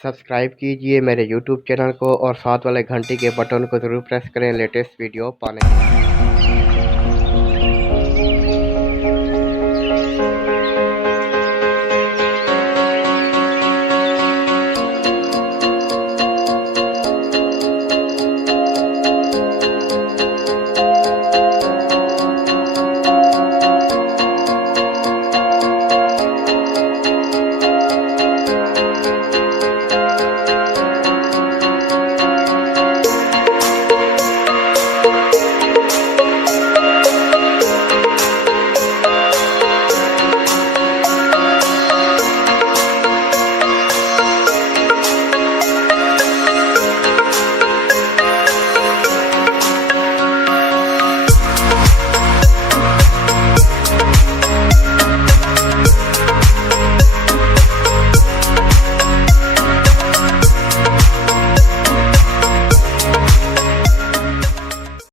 Subscribe कीजिए मेरे YouTube channel को और साथ वाले घंटी के बटन को ज़रूर प्रेस करें लेटेस्ट वीडियो पाने के लिए।